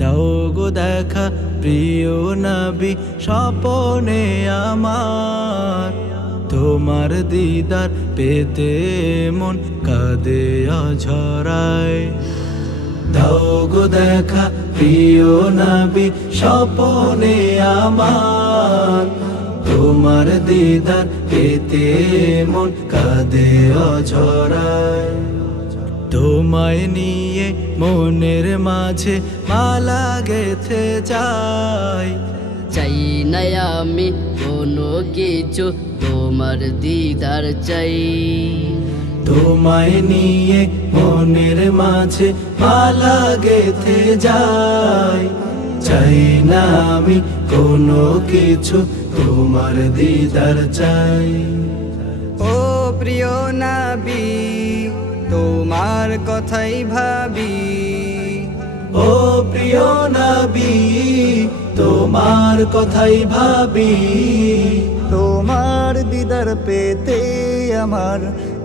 দাও গো দেখা প্রিয় নবী স্বপনে আমার, তোমার দিদার পেতে মন কাঁদে অঝরায়। দাও গো দেখা প্রিয় নবী স্বপনে আমার, তোমার দিদার পেতে মন কাঁদে অঝরায়। তোমায় নিয়ে মনের মাঝে মালা গেথে যাই, চাই না আমি কোনো কিছু, তোমার দিদার চাই। তোমায় নিয়ে মনের মাঝে মালা গেথে যাই, চাই না আমি কোনো কিছু, তোমার দিদার চাই। ও প্রিয় নবী তোমার কথাই ভাবি, ও প্রিয় নবী তোমার কথাই ভাবি, তোমার দিদার পেতে আমার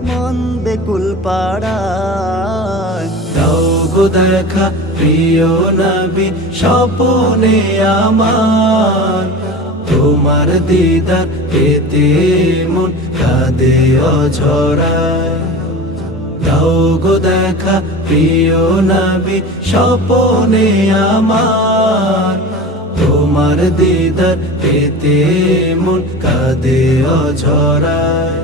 মন বেকুল পাড়ায়। দাও গো দেখা প্রিয় নবী স্বপনে আমার, তোমার দিদার পেতে মন কাঁদে অঝরায়। দাও গো দেখা প্রিয় নবী স্বপনে আমার, তোমার দিদার পেতে মন কাঁদে অঝরায়।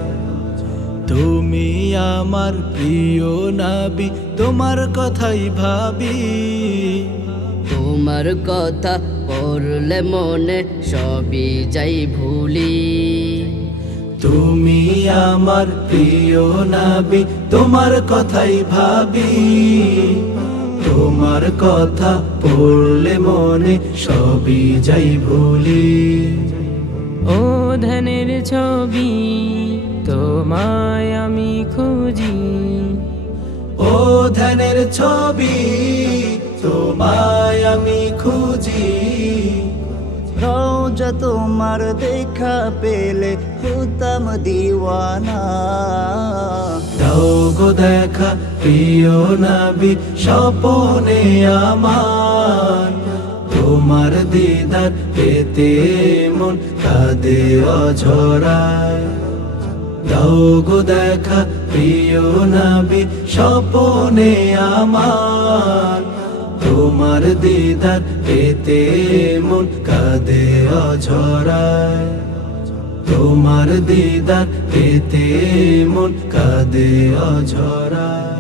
তুমি আমার প্রিয় নবী তোমার কথাই ভাবি, তোমার কথা পড়লে মনে সবই যাই ভুলি। তুমি আমার প্রিয় নবী তোমার কথাই ভাবি, তোমার কথা পড়লে মনে সবই যাই ভুলি। ও ধনের ছবি তোমায় আমি খুঁজি, ও ধনের ছবি তোমায় আমি খুঁজি, রওজা তোমার দেখা পেলে হতাম দিওয়ানা। দাও গো দেখা প্রিয় নবী স্বপনে আমার, তোমার দিদার পেতে মন কাঁদে অঝরায়। দাও গো দেখা প্রিয় নবী স্বপনে আমার, তোমার দিদার পেতে মন কাঁদে অঝরায়। তোমার দিদার পেতে মন কাঁদে অঝরায়।